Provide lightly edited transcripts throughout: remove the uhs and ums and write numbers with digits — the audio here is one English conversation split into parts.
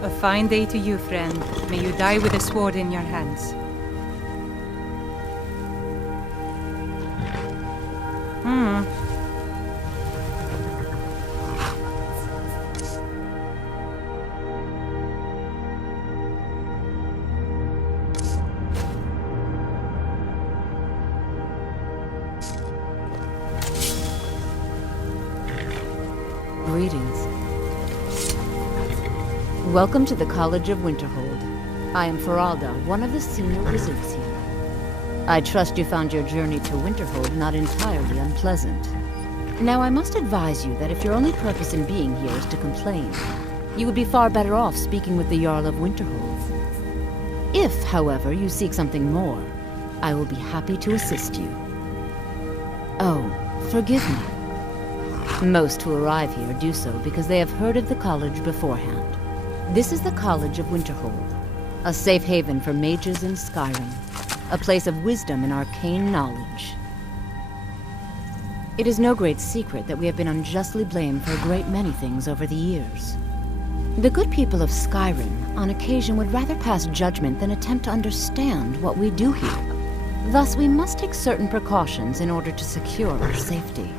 A fine day to you, friend. May you die with a sword in your hands. Greetings. Welcome to the College of Winterhold. I am Faralda, one of the senior wizards here. I trust you found your journey to Winterhold not entirely unpleasant. Now, I must advise you that if your only purpose in being here is to complain, you would be far better off speaking with the Jarl of Winterhold. If, however, you seek something more, I will be happy to assist you. Oh, forgive me. Most who arrive here do so because they have heard of the college beforehand. This is the College of Winterhold, a safe haven for mages in Skyrim, a place of wisdom and arcane knowledge. It is no great secret that we have been unjustly blamed for a great many things over the years. The good people of Skyrim, on occasion, would rather pass judgment than attempt to understand what we do here. Thus, we must take certain precautions in order to secure our safety.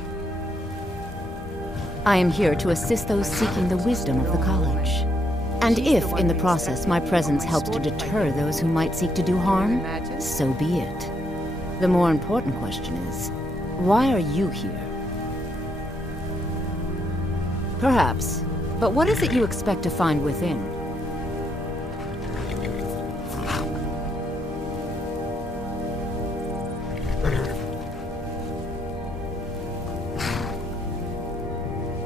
I am here to assist those seeking the wisdom of the college. And if, in the process, my presence helps to deter those who might seek to do harm, so be it. The more important question is, why are you here? Perhaps, but what is it you expect to find within?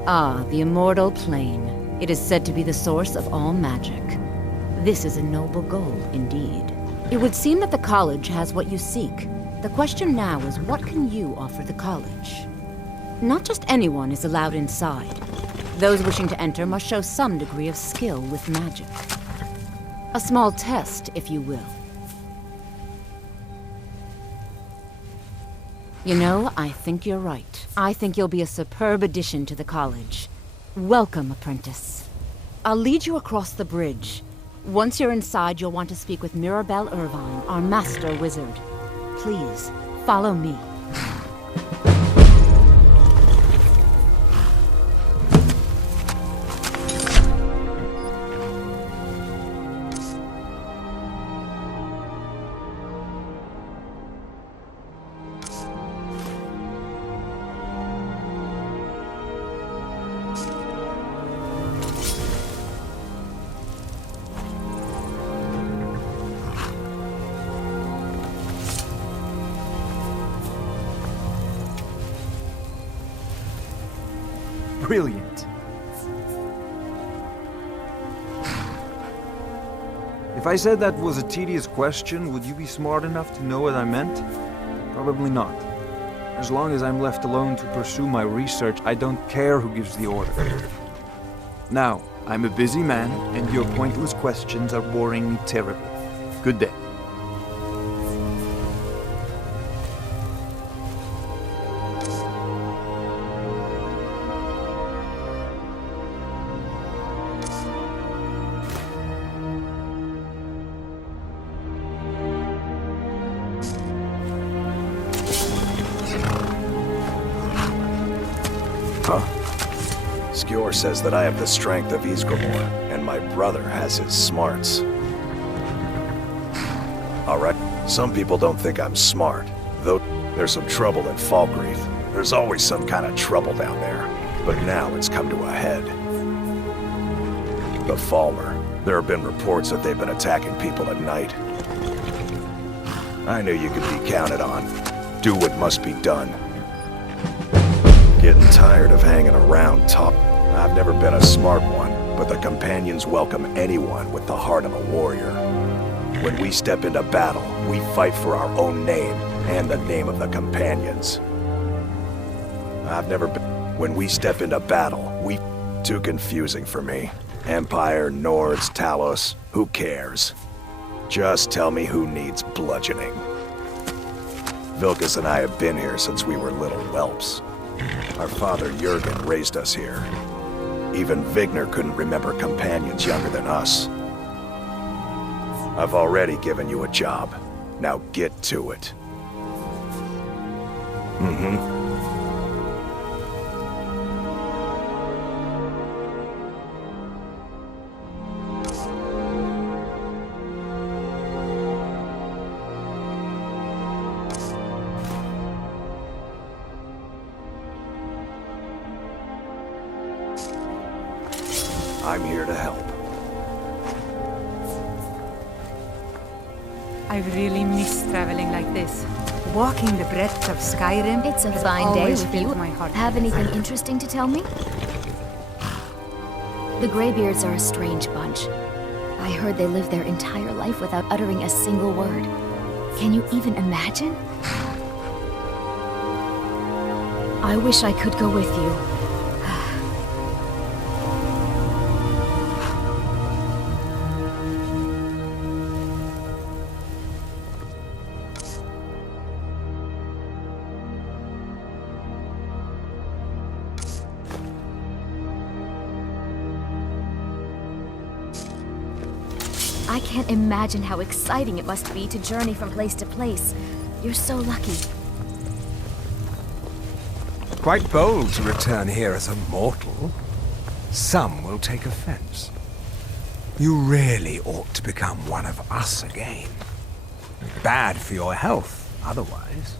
Ah, the immortal plane. It is said to be the source of all magic. This is a noble goal, indeed. It would seem that the college has what you seek. The question now is, what can you offer the college? Not just anyone is allowed inside. Those wishing to enter must show some degree of skill with magic. A small test, if you will. You know, I think you're right. I think you'll be a superb addition to the college. Welcome, apprentice. I'll lead you across the bridge. Once you're inside, you'll want to speak with Mirabelle Irvine, our master wizard. Please, follow me. Brilliant. If I said that was a tedious question, would you be smart enough to know what I meant? Probably not. As long as I'm left alone to pursue my research, I don't care who gives the order. Now, I'm a busy man, and your pointless questions are boring me terribly. Good day. Skjor says that I have the strength of Ysgramor, and my brother has his smarts. Alright, some people don't think I'm smart, though there's some trouble in Falkreath. There's always some kind of trouble down there, but now it's come to a head. The Falmer. There have been reports that they've been attacking people at night. I knew you could be counted on. Do what must be done. Getting tired of hanging around, I've never been a smart one, but the Companions welcome anyone with the heart of a warrior. When we step into battle, we fight for our own name and the name of the Companions. When we step into battle, too confusing for me. Empire, Nords, Talos, who cares? Just tell me who needs bludgeoning. Vilkas and I have been here since we were little whelps. Our father Jurgen raised us here. Even Vigner couldn't remember companions younger than us. I've already given you a job. Now get to it. I'm here to help. I've really missed traveling like this. Walking the breadth of Skyrim. It's a has fine day always with filled you. my heart Have with anything desire. interesting to tell me? The Greybeards are a strange bunch. I heard they live their entire life without uttering a single word. Can you even imagine? I wish I could go with you. I can't imagine how exciting it must be to journey from place to place. You're so lucky. Quite bold to return here as a mortal. Some will take offense. You really ought to become one of us again. Bad for your health, otherwise.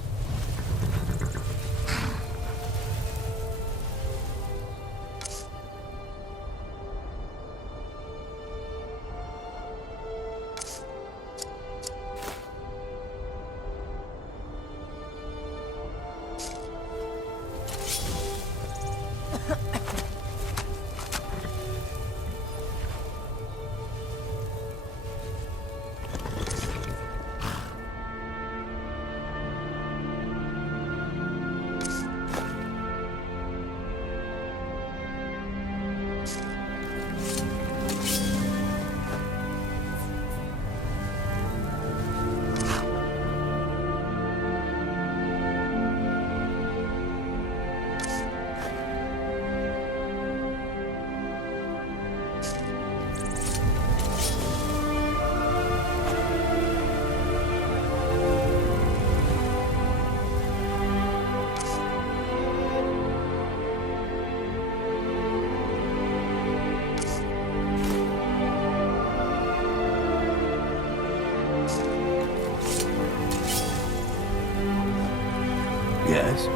Yes?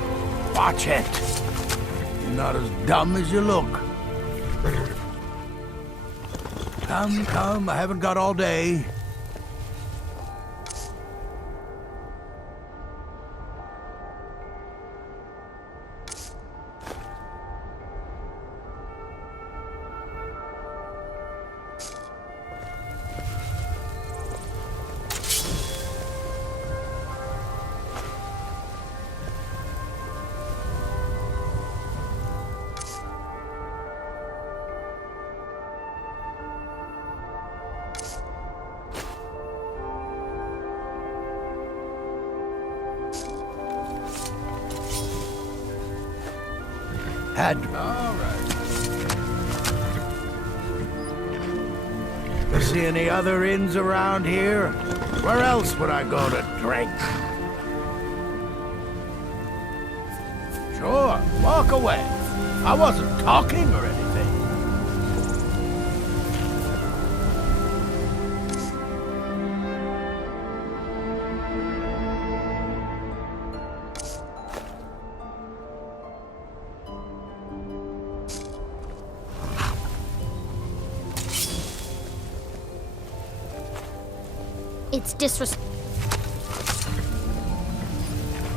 Watch it. You're not as dumb as you look. Come, come, I haven't got all day. All right. You see any other inns around here? Where else would I go to drink? Sure, walk away. I wasn't talking or anything.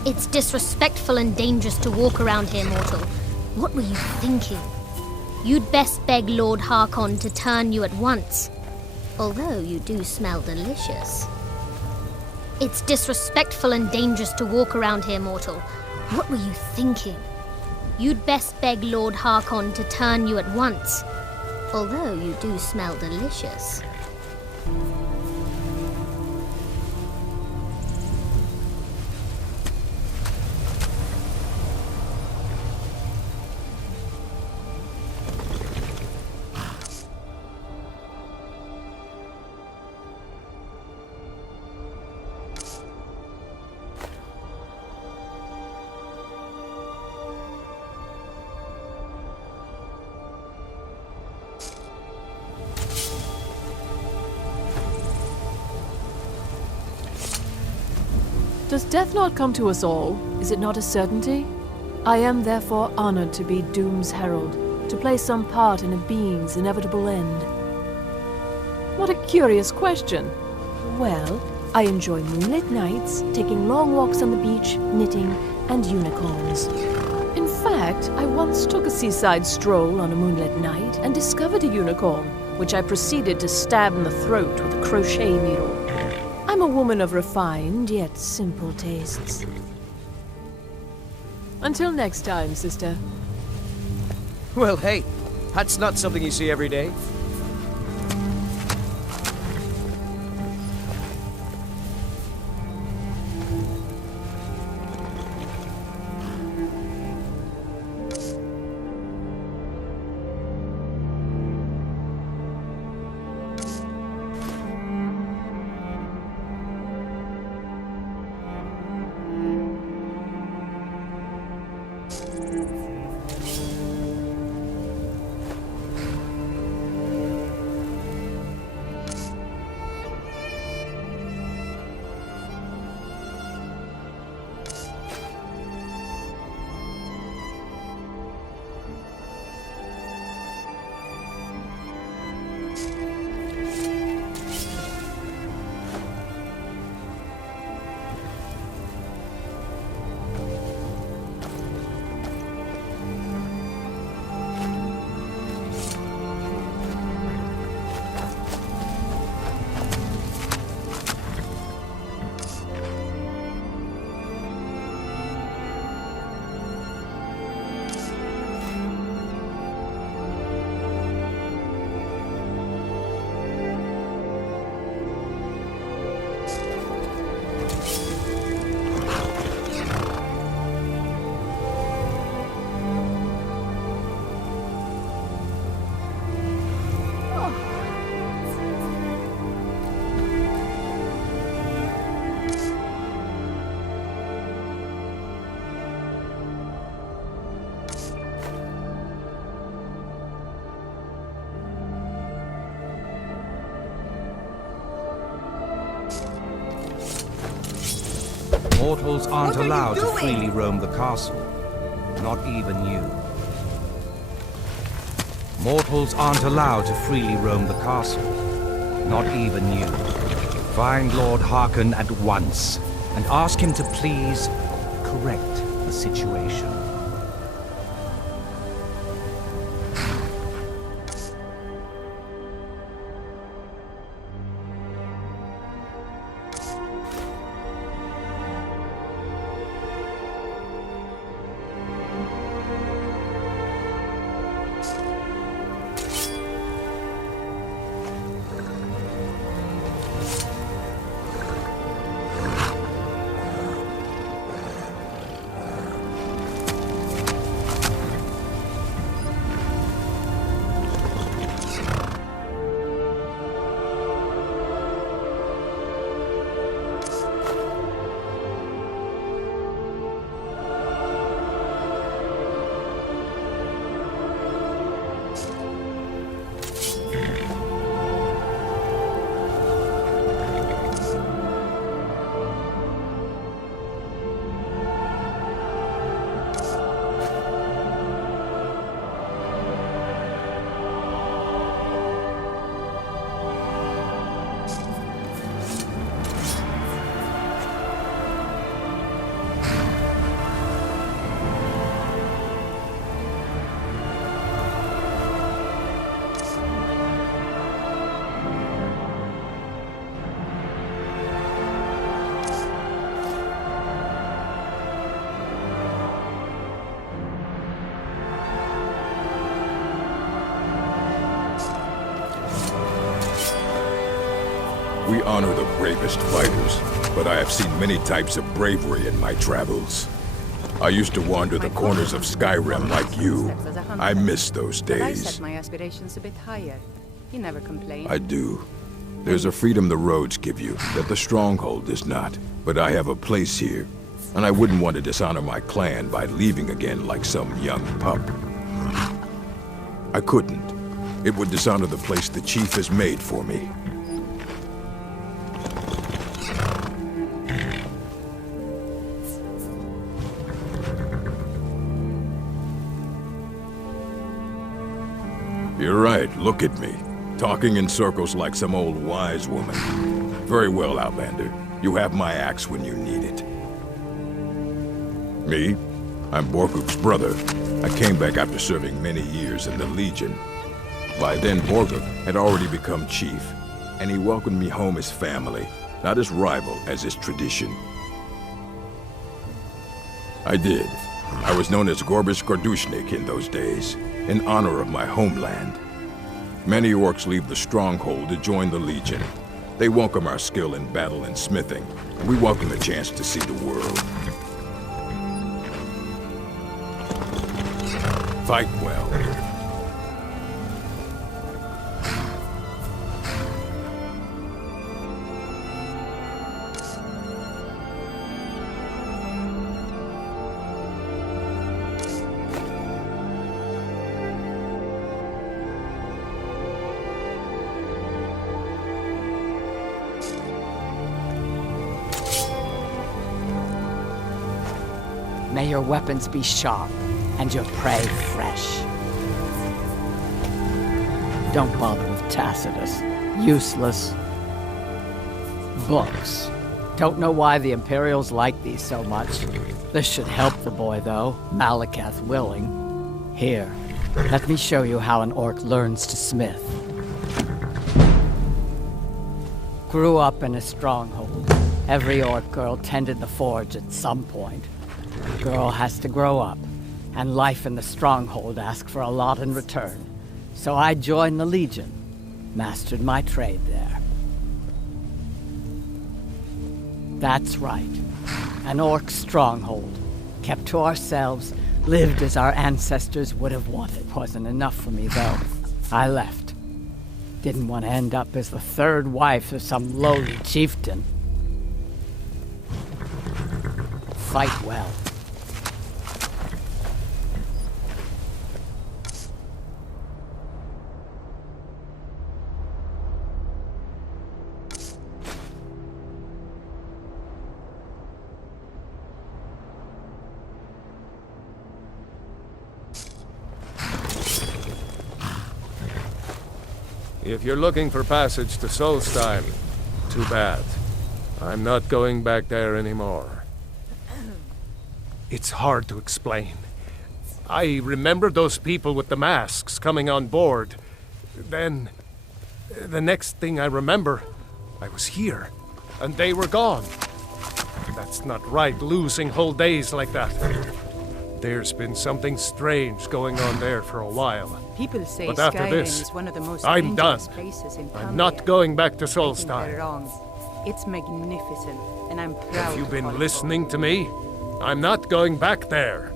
It's disrespectful and dangerous to walk around here, mortal. What were you thinking? You'd best beg Lord Harkon to turn you at once. Although you do smell delicious. It's disrespectful and dangerous to walk around here, mortal. What were you thinking? You'd best beg Lord Harkon to turn you at once. Although you do smell delicious. Does death not come to us all? Is it not a certainty? I am therefore honored to be Doom's herald, to play some part in a being's inevitable end. What a curious question. Well, I enjoy moonlit nights, taking long walks on the beach, knitting, and unicorns. In fact, I once took a seaside stroll on a moonlit night and discovered a unicorn, which I proceeded to stab in the throat with a crochet needle. I'm a woman of refined yet simple tastes. Until next time, sister. Well, hey, that's not something you see every day. Mortals aren't allowed to freely roam the castle. Not even you. Mortals aren't allowed to freely roam the castle. Not even you. Find Lord Harkon at once, and ask him to please correct the situation. We honor the bravest fighters, but I have seen many types of bravery in my travels. I used to wander the corners of Skyrim like you. I miss those I days. set my aspirations a bit higher. You never complain. I do. There's a freedom the roads give you that the Stronghold does not. But I have a place here, and I wouldn't want to dishonor my clan by leaving again like some young pup. I couldn't. It would dishonor the place the chief has made for me. You're right, look at me. Talking in circles like some old wise woman. Very well, Outlander. You have my axe when you need it. Me? I'm Borgup's brother. I came back after serving many years in the Legion. By then, Borgup had already become chief, and he welcomed me home as family, not as rival as is tradition. I did. I was known as Ghorbash Gordushnik in those days, in honor of my homeland. Many orcs leave the stronghold to join the Legion. They welcome our skill in battle and smithing, and we welcome the chance to see the world. Fight well. May your weapons be sharp, and your prey fresh. Don't bother with Tacitus. Useless. Books. Don't know why the Imperials like these so much. This should help the boy, though, Malakath willing. Here, let me show you how an orc learns to smith. Grew up in a stronghold. Every orc girl tended the forge at some point. Girl has to grow up, and life in the stronghold asks for a lot in return. So I joined the Legion, mastered my trade there. That's right, an orc stronghold. Kept to ourselves, lived as our ancestors would have wanted. Wasn't enough for me, though. I left. Didn't want to end up as the third wife of some lowly chieftain. Fight well. If you're looking for passage to Solstheim, too bad. I'm not going back there anymore. It's hard to explain. I remember those people with the masks coming on board. Then, the next thing I remember, I was here, and they were gone. That's not right, losing whole days like that. There's been something strange going on there for a while. People say But after Skyrim this, is one of the most I'm done. dangerous places in I'm not going back to Solstheim. They're wrong. It's magnificent, and I'm proud. Have you to been call it listening to me? I'm not going back there.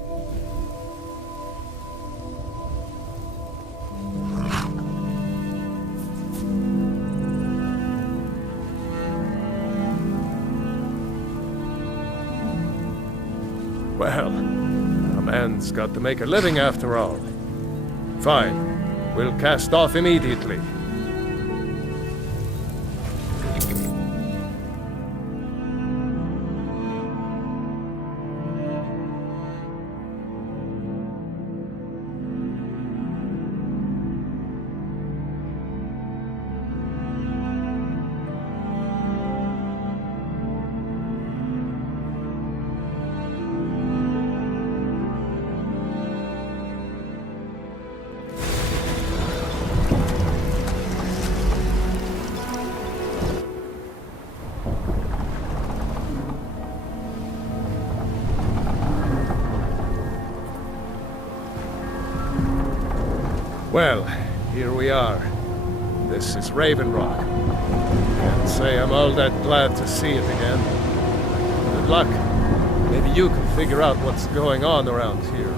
Well, a man's got to make a living after all. Fine. We'll cast off immediately. Well, here we are. This is Raven Rock. Can't say I'm all that glad to see it again. Good luck. Maybe you can figure out what's going on around here.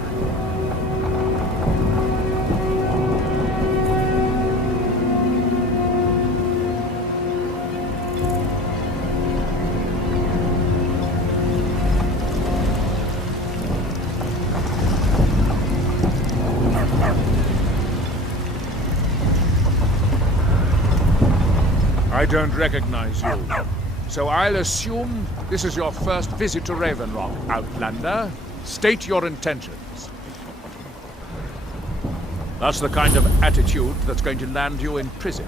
I don't recognize you. So I'll assume this is your first visit to Raven Rock, Outlander. State your intentions. That's the kind of attitude that's going to land you in prison.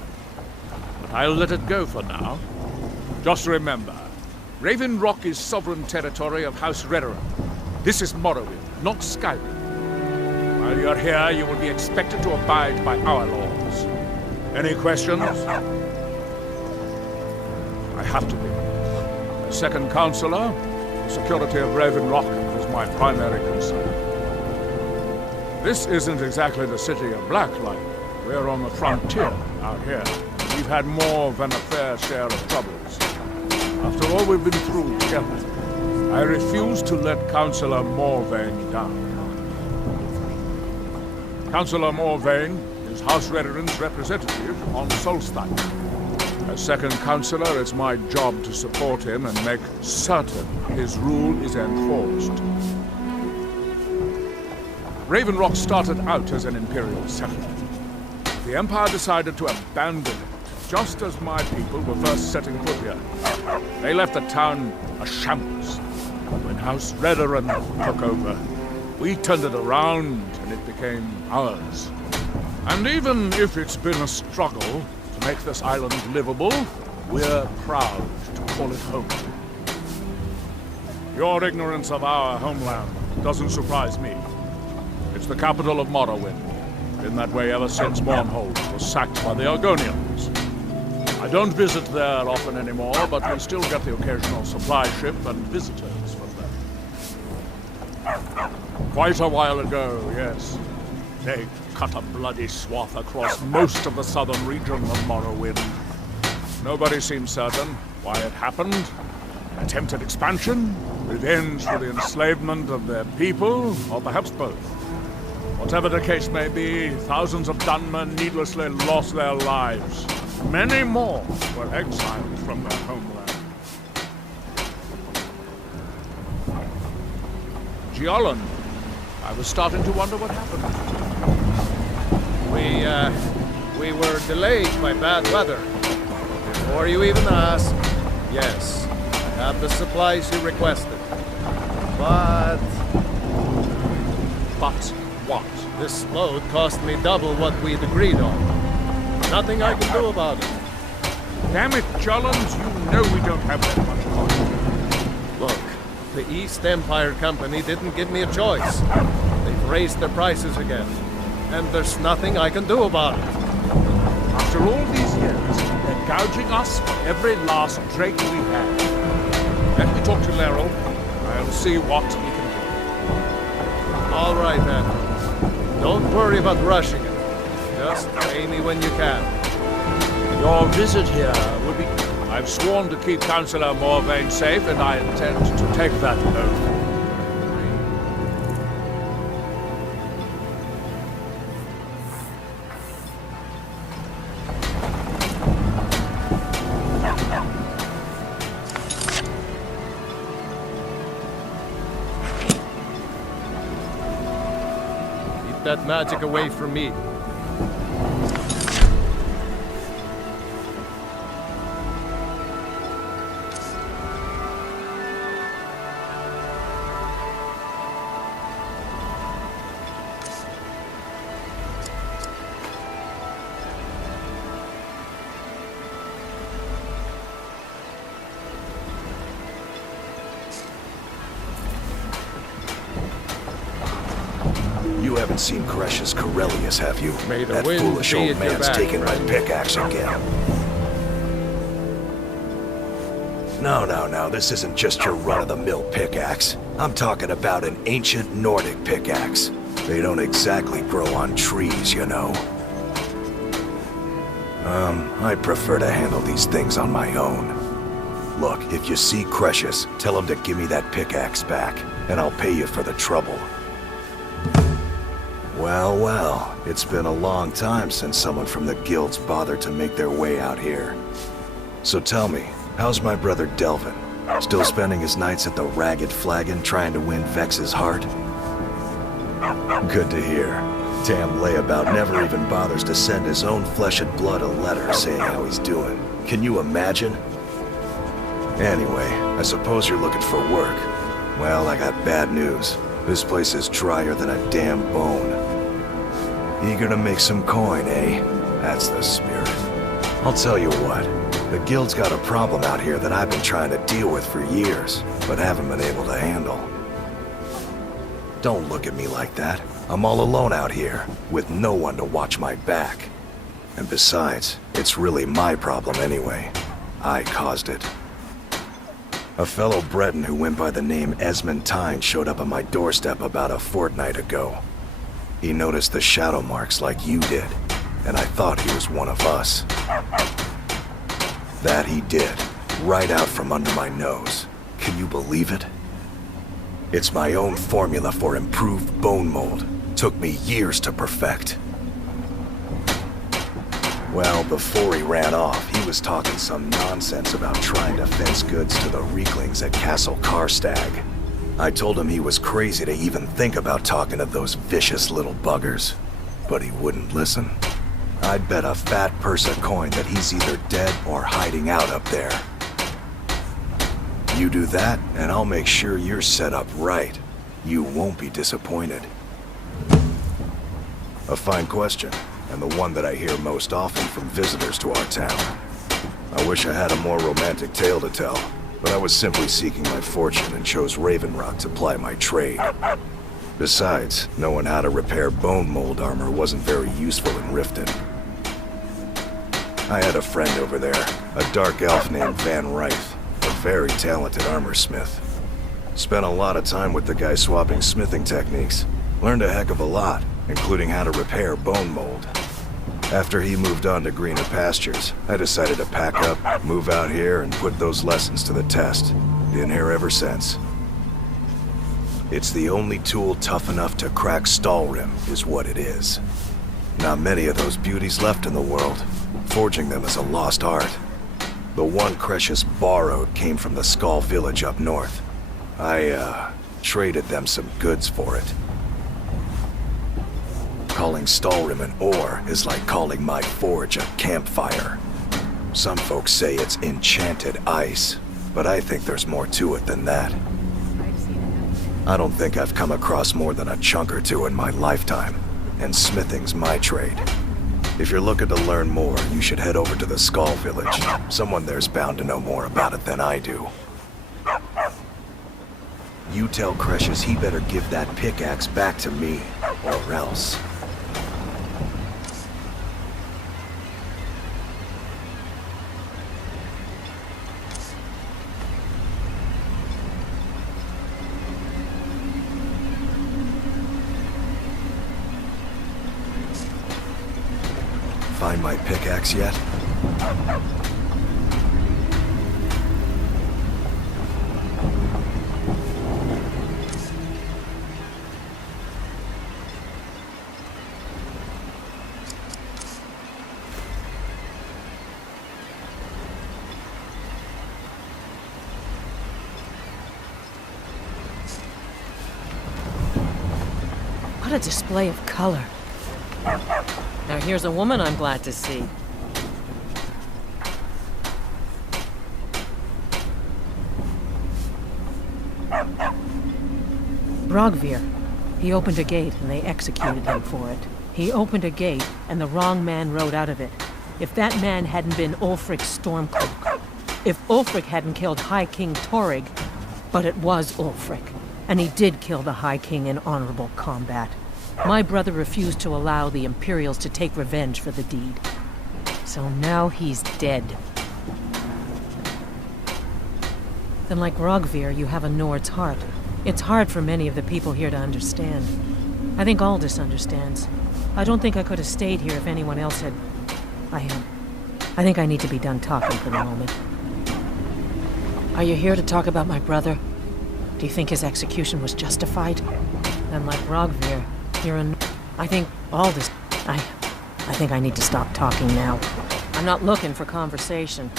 But I'll let it go for now. Just remember, Raven Rock is sovereign territory of House Redoran. This is Morrowind, not Skyrim. While you're here, you will be expected to abide by our laws. Any questions? I have to be. As second counselor, the security of Raven Rock is my primary concern. This isn't exactly the city of Blacklight. We're on the frontier out here. We've had more than a fair share of troubles. After all we've been through together, I refuse to let Councillor Morvain down. Councillor Morvain is House Redoran's representative on Solstheim. As second councillor, it's my job to support him and make certain his rule is enforced. Raven Rock started out as an Imperial settlement. The Empire decided to abandon it, just as my people were first setting foot here. They left the town a shambles. When House Redoran took over, we turned it around and it became ours. And even if it's been a struggle to make this island livable, we're proud to call it home. Your ignorance of our homeland doesn't surprise me. It's the capital of Morrowind. Been that way ever since Mournhold was sacked by the Argonians. I don't visit there often anymore, but we still get the occasional supply ship and visitors from there. Quite a while ago, yes. They cut a bloody swath across most of the southern region of Morrowind. Nobody seems certain why it happened. Attempted expansion, revenge for the enslavement of their people, or perhaps both. Whatever the case may be, thousands of Dunmer needlessly lost their lives. Many more were exiled from their homeland. Gjalund, I was starting to wonder what happened. We were delayed by bad weather. Before you even asked, yes, I have the supplies you requested. But what? This load cost me double what we'd agreed on. Nothing I can do about it. Damn it, Gjalund, you know we don't have that much time. Look, the East Empire Company didn't give me a choice. They've raised their prices again. And there's nothing I can do about it. After all these years, they're gouging us for every last drake we have. Let me talk to Laeral. I'll see what we can do. All right, then. Don't worry about rushing it. Just pay me when you can. Your visit here will be... I've sworn to keep Councillor Morvain safe, and I intend to take that oath. Keep that magic away from me. You haven't seen Gresh's Corellius, have you? May the that wind foolish be old at your man's back, taking my friend. pickaxe again. No, this isn't just your run-of-the-mill pickaxe. I'm talking about an ancient Nordic pickaxe. They don't exactly grow on trees, you know. I prefer to handle these things on my own. Look, if you see Greshus, tell him to give me that pickaxe back, and I'll pay you for the trouble. Well, it's been a long time since someone from the guilds bothered to make their way out here. So tell me, how's my brother Delvin? Still spending his nights at the Ragged Flagon trying to win Vex's heart? Good to hear. Damn layabout never even bothers to send his own flesh and blood a letter saying how he's doing. Can you imagine? Anyway, I suppose you're looking for work. Well, I got bad news. This place is drier than a damn bone. Eager to make some coin, eh? That's the spirit. I'll tell you what. The guild's got a problem out here that I've been trying to deal with for years, but haven't been able to handle. Don't look at me like that. I'm all alone out here, with no one to watch my back. And besides, it's really my problem anyway. I caused it. A fellow Breton who went by the name Esmond Tyne showed up on my doorstep about a fortnight ago. He noticed the shadow marks like you did, and I thought he was one of us. That he did, right out from under my nose. Can you believe it? It's my own formula for improved bone mold. Took me years to perfect. Well, before he ran off, he was talking some nonsense about trying to fence goods to the Reeklings at Castle Karstag. I told him he was crazy to even think about talking to those vicious little buggers, but he wouldn't listen. I'd bet a fat purse of coin that he's either dead or hiding out up there. You do that, and I'll make sure you're set up right. You won't be disappointed. A fine question, and the one that I hear most often from visitors to our town. I wish I had a more romantic tale to tell, but I was simply seeking my fortune and chose Raven Rock to ply my trade. Besides, knowing how to repair bone mold armor wasn't very useful in Riften. I had a friend over there, a dark elf named Van Ryth, a very talented armor smith. Spent a lot of time with the guy swapping smithing techniques. Learned a heck of a lot, including how to repair bone mold. After he moved on to greener pastures, I decided to pack up, move out here, and put those lessons to the test. Been here ever since. It's the only tool tough enough to crack Stalrim, is what it is. Not many of those beauties left in the world. Forging them is a lost art. The one Cretius borrowed came from the Skull village up north. I, traded them some goods for it. Calling Stalrim an ore is like calling my forge a campfire. Some folks say it's enchanted ice, but I think there's more to it than that. I don't think I've come across more than a chunk or two in my lifetime, and smithing's my trade. If you're looking to learn more, you should head over to the Skull village. Someone there's bound to know more about it than I do. You tell Cretius he better give that pickaxe back to me, or else. Find my pickaxe yet? What a display of color. Now here's a woman I'm glad to see. Brogvir. He opened a gate and they executed him for it. He opened a gate and the wrong man rode out of it. If that man hadn't been Ulfric Stormcloak. If Ulfric hadn't killed High King Torrig. But it was Ulfric. And he did kill the High King in honorable combat. My brother refused to allow the Imperials to take revenge for the deed. So now he's dead. Then like Rogvir, you have a Nord's heart. It's hard for many of the people here to understand. I think Aldous understands. I don't think I could have stayed here if anyone else had... I think I need to be done talking for the moment. Are you here to talk about my brother? Do you think his execution was justified? Then like Rogvir, you're a... I think Aldous... I think I need to stop talking now. I'm not looking for conversation.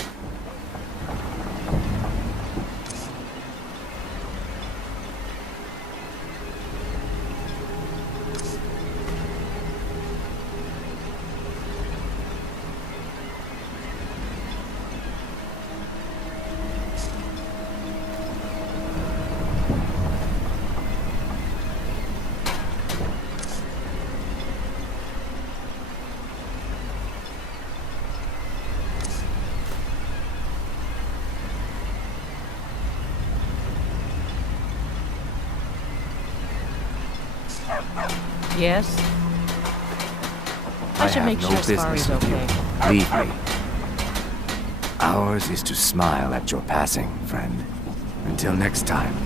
Yes? I should make sure Spari's okay. Leave me. Ours is to smile at your passing, friend. Until next time.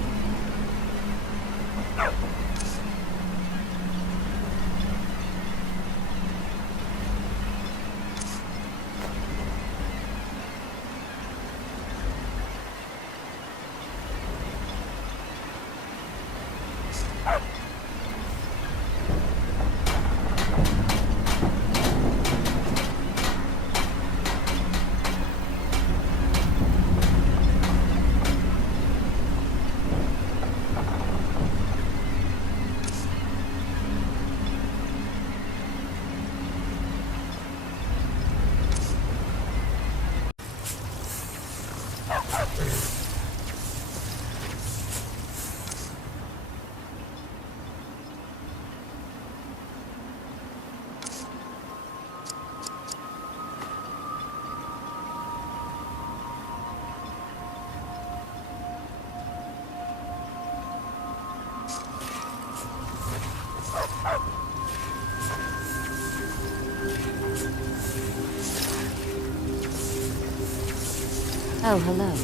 Oh, hello.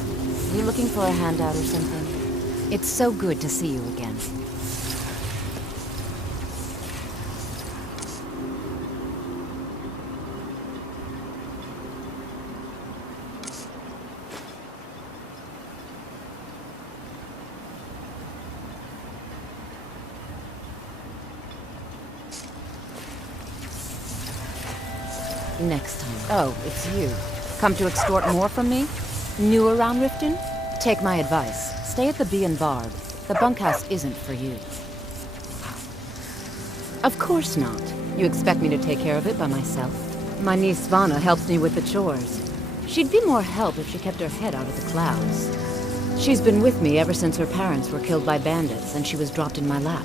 You looking for a handout or something? It's so good to see you again. Next time. Oh, it's you. Come to extort more from me? New around Riften? Take my advice. Stay at the Bee and Barb. The bunkhouse isn't for you. Of course not. You expect me to take care of it by myself? My niece Svana helps me with the chores. She'd be more help if she kept her head out of the clouds. She's been with me ever since her parents were killed by bandits and she was dropped in my lap.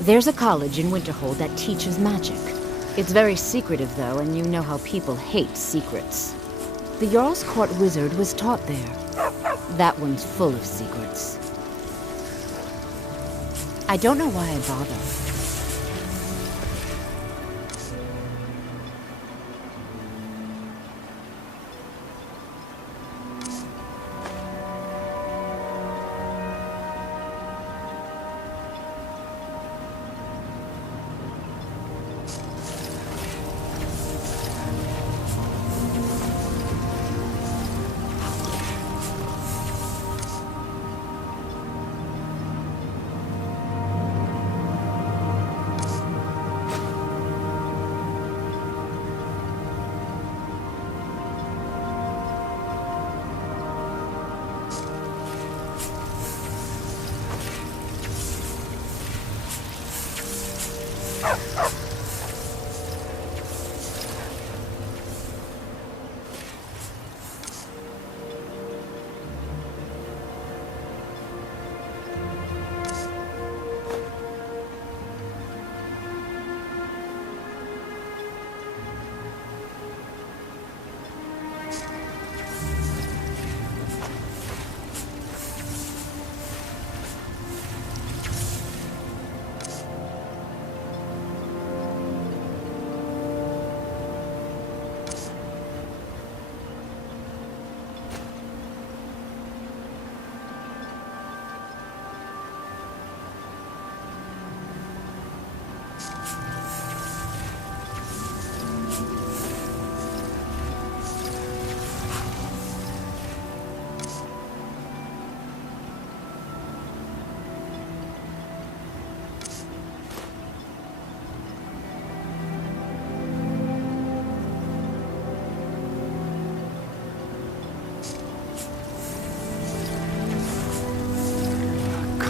There's a college in Winterhold that teaches magic. It's very secretive, though, and you know how people hate secrets. The Jarl's Court wizard was taught there. That one's full of secrets. I don't know why I bother.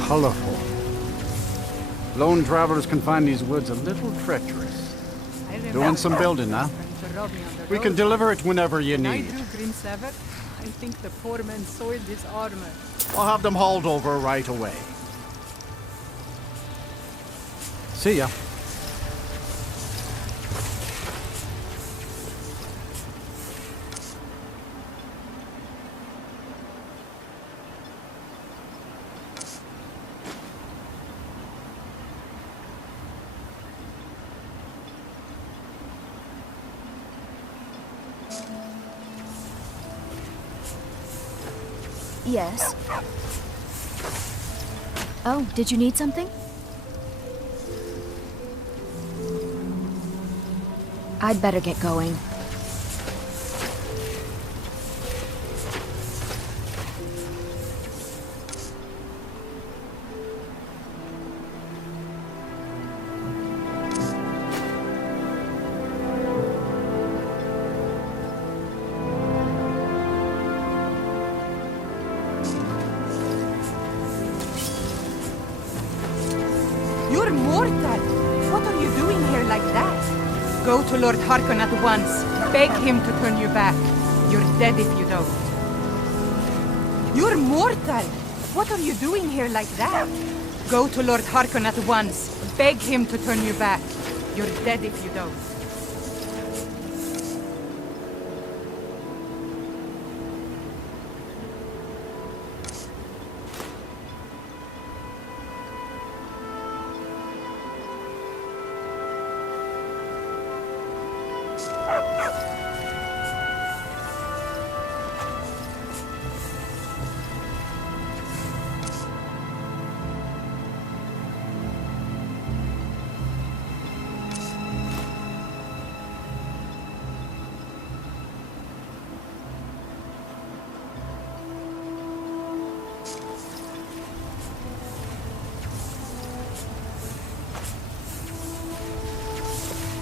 Colorful. Lone travelers can find these woods a little treacherous. Doing some building now. We can deliver it whenever you need. I think the poor man soiled his armor. I'll have them hauled over right away. See ya. Yes? Oh, did you need something? I'd better get going. You're mortal! What are you doing here like that? Go to Lord Harkon at once. Beg him to turn you back. You're dead if you don't. You're mortal! What are you doing here like that? Go to Lord Harkon at once. Beg him to turn you back. You're dead if you don't.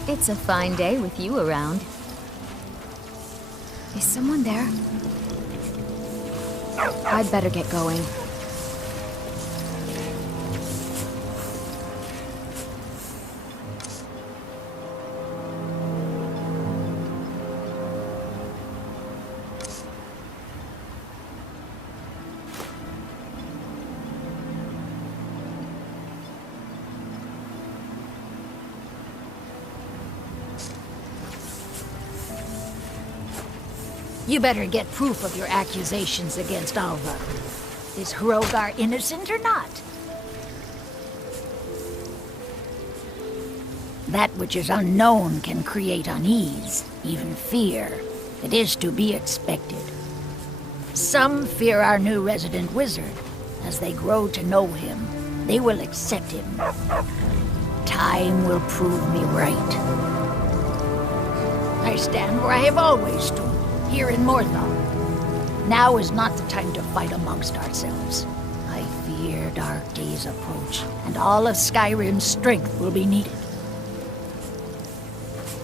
It's a fine day with you around. Is someone there? I'd better get going. You better get proof of your accusations against Alva. Is Hrothgar innocent or not? That which is unknown can create unease, even fear. It is to be expected. Some fear our new resident wizard. As they grow to know him, they will accept him. Time will prove me right. I stand where I have always stood. Here in Morthal. Now is not the time to fight amongst ourselves. I fear dark days approach, and all of Skyrim's strength will be needed.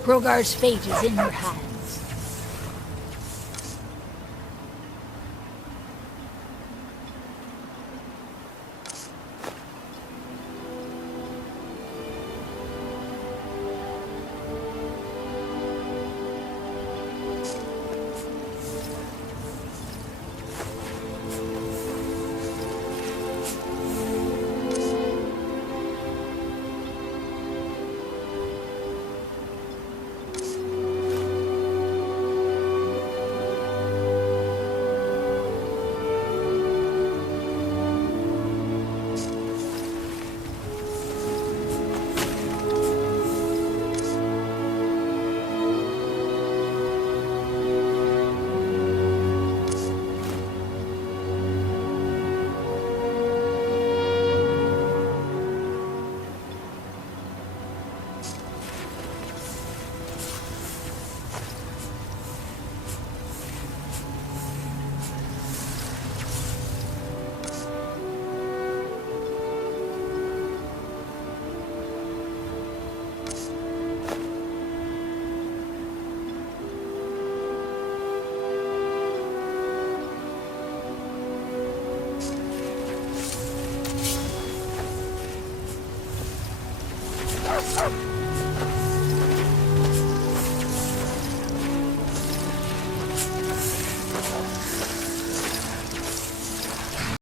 Hrogar's fate is in your hands.